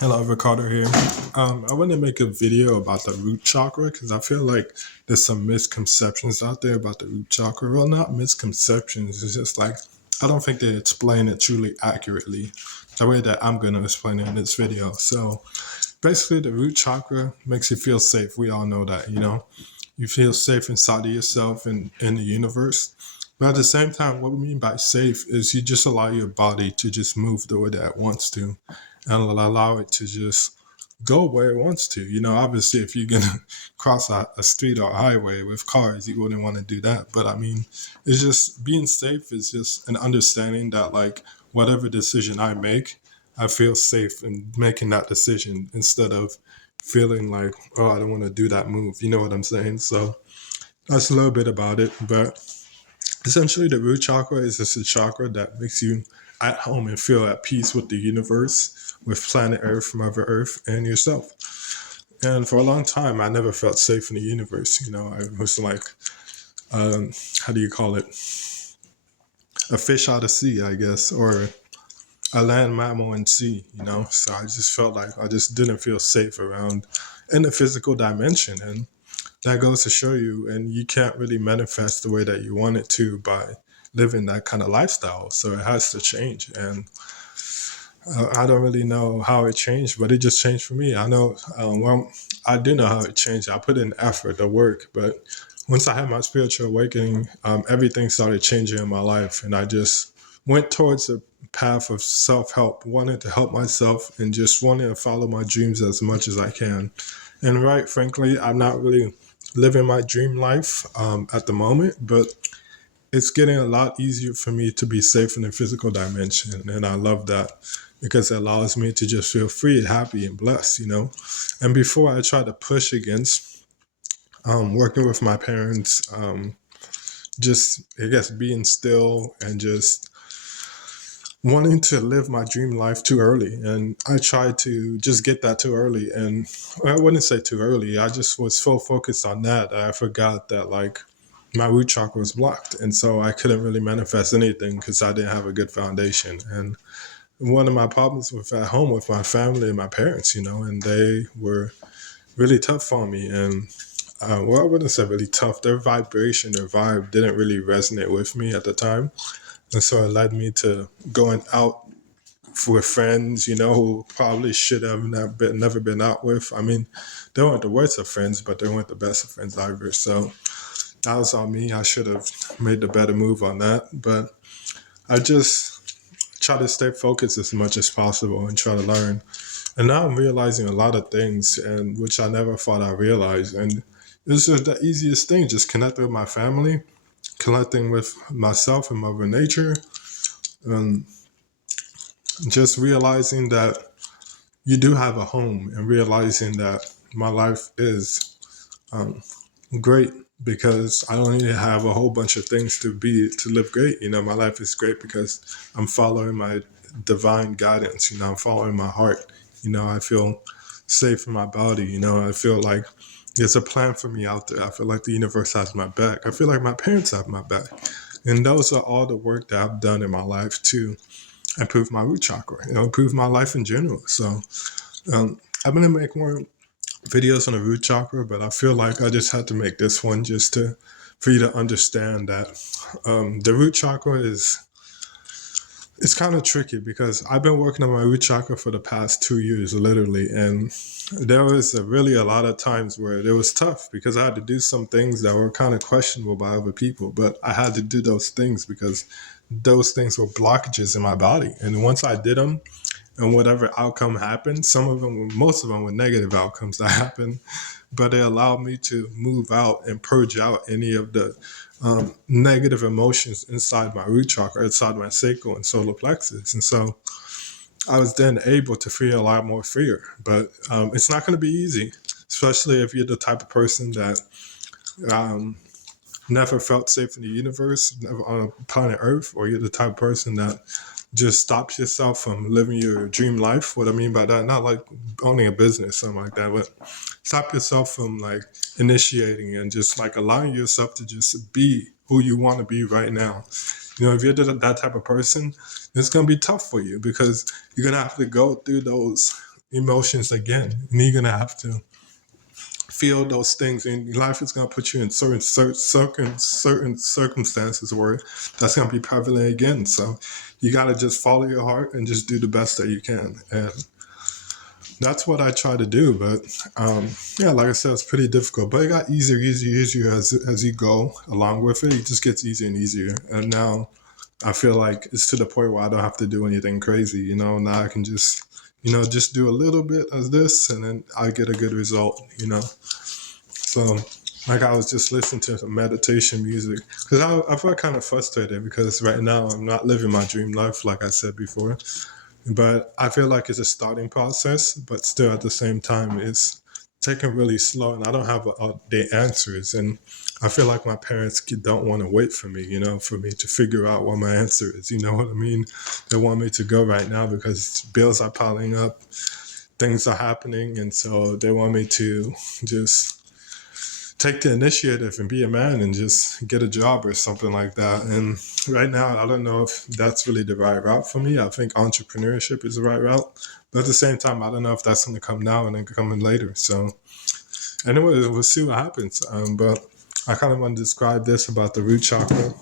Hello, Ricardo here. I want to make a video about the root chakra because I feel like there's some misconceptions out there about the root chakra. Well, not misconceptions. It's just like I don't think they explain it truly accurately, the way that I'm going to explain it in this video. So basically, the root chakra makes you feel safe. We all know that, you feel safe inside of yourself and in the universe. But at the same time, what we mean by safe is you just allow your body to just move the way that it wants to and allow it to just go where it wants to. Obviously, if you're going to cross a street or a highway with cars, you wouldn't want to do that. But I mean, it's just being safe is just an understanding that, like, whatever decision I make, I feel safe in making that decision instead of feeling like, oh, I don't want to do that move. You know what I'm saying? So that's a little bit about it. But essentially, the root chakra is just a chakra that makes you at home and feel at peace with the universe, with planet Earth, Mother Earth, and yourself. And for a long time, I never felt safe in the universe. I was like, how do you call it? A fish out of sea, I guess, or a land mammal in sea, So I just felt like I just didn't feel safe around in the physical dimension. And that goes to show you, and you can't really manifest the way that you want it to by living that kind of lifestyle. So it has to change. And I don't really know how it changed, but it just changed for me. I know, I do know how it changed. I put in effort, the work, but once I had my spiritual awakening, everything started changing in my life. And I just went towards a path of self-help, wanted to help myself and just wanted to follow my dreams as much as I can. And right, frankly, I'm not really living my dream life at the moment, but it's getting a lot easier for me to be safe in the physical dimension. And I love that because it allows me to just feel free and happy and blessed. And before I tried to push against working with my parents, just, I guess, being still and just wanting to live my dream life too early. And I tried to just get that too early. And I wouldn't say too early. I just was so focused on that I forgot that, like, my root chakra was blocked. And so I couldn't really manifest anything because I didn't have a good foundation. And one of my problems with at home with my family and my parents, and they were really tough on me. And well, I wouldn't say really tough. Their vibration, their vibe didn't really resonate with me at the time. And so it led me to going out with friends, who probably should have never been out with. I mean, they weren't the worst of friends, but they weren't the best of friends either. So that was on me. I should have made the better move on that. But I just try to stay focused as much as possible and try to learn. And now I'm realizing a lot of things, and which I never thought I realized. And this is the easiest thing, just connecting with my family, connecting with myself and Mother Nature, and just realizing that you do have a home and realizing that my life is great because I don't need to have a whole bunch of things to live great. My life is great because I'm following my divine guidance. I'm following my heart. I feel safe in my body. I feel like there's a plan for me out there. I feel like the universe has my back. I feel like my parents have my back. And those are all the work that I've done in my life to improve my root chakra, improve my life in general. So I'm going to make more videos on the root chakra, but I feel like I just had to make this one just for you to understand that the root chakra it's kind of tricky because I've been working on my root chakra for the past 2 years, literally. And there was really a lot of times where it was tough because I had to do some things that were kind of questionable by other people. But I had to do those things because those things were blockages in my body. And once I did them, and whatever outcome happened, most of them were negative outcomes that happened, but it allowed me to move out and purge out any of the negative emotions inside my root chakra, inside my sacral and solar plexus. And so I was then able to feel a lot more fear. But it's not going to be easy, especially if you're the type of person that never felt safe in the universe, never on planet Earth, or you're the type of person that just stops yourself from living your dream life. What I mean by that, not like owning a business, something like that, but stop yourself from like initiating and just like allowing yourself to just be who you want to be right now. If you're that type of person, it's going to be tough for you because you're going to have to go through those emotions again, and you're gonna have to feel those things, and life is gonna put you in certain circumstances where that's gonna be prevalent again. So you gotta just follow your heart and just do the best that you can, and that's what I try to do. But yeah, like I said, it's pretty difficult. But it got easier as you go along with it. It just gets easier and easier. And now I feel like it's to the point where I don't have to do anything crazy. Now I can just just do a little bit of this, and then I get a good result. So like I was just listening to some meditation music because I felt kind of frustrated because right now I'm not living my dream life like I said before. But I feel like it's a starting process, but still at the same time, it's taking really slow, and I don't have the answers. And I feel like my parents don't want to wait for me, for me to figure out what my answer is. You know what I mean? They want me to go right now because bills are piling up, things are happening, and so they want me to just take the initiative and be a man and just get a job or something like that. And right now, I don't know if that's really the right route for me. I think entrepreneurship is the right route. But at the same time, I don't know if that's going to come now and then come in later. So anyway, we'll see what happens. But I kind of want to describe this about the root chakra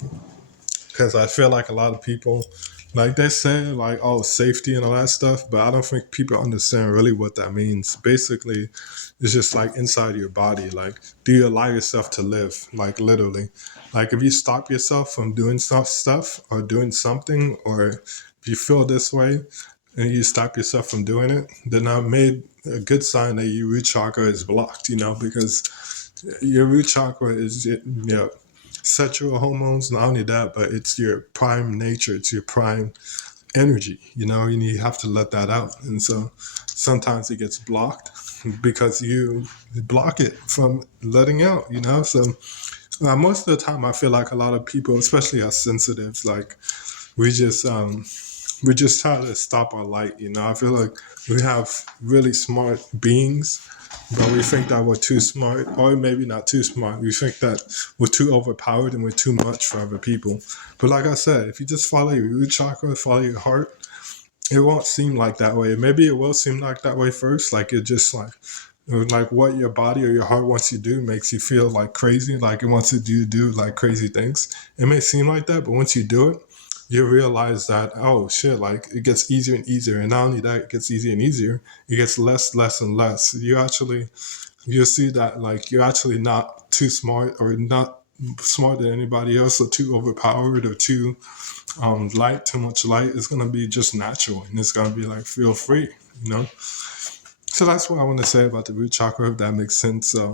because I feel like a lot of people, like they say, like, oh, safety and all that stuff, but I don't think people understand really what that means. Basically, it's just like inside your body. Like, do you allow yourself to live? Like, literally. Like, if you stop yourself from doing stuff or doing something, or if you feel this way and you stop yourself from doing it, then I made a good sign that your root chakra is blocked, because your root chakra is, sexual hormones. Not only that, but it's your prime nature. It's your prime energy, and you have to let that out. And so sometimes it gets blocked because you block it from letting out, So most of the time, I feel like a lot of people, especially us sensitives, like we just try to stop our light. I feel like we have really smart beings, but we think that we're too smart, or maybe not too smart. We think that we're too overpowered and we're too much for other people. But like I said, if you just follow your root chakra, follow your heart, it won't seem like that way. Maybe it will seem like that way first. Like it just like what your body or your heart wants you to do makes you feel like crazy. Like it wants you to do like crazy things. It may seem like that, but once you do it, you realize that, oh shit, like it gets easier and easier. And not only that, it gets easier and easier, it gets less and less. You see that like you're actually not too smart or not smarter than anybody else, or too overpowered or too light, too much light. It's going to be just natural, and it's going to be like feel free, So that's what I want to say about the root chakra, if that makes sense. So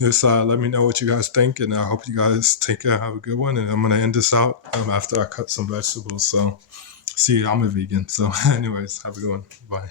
just let me know what you guys think, and I hope you guys take care, have a good one. And I'm going to end this out after I cut some vegetables. So see, I'm a vegan. So anyways, have a good one. Bye.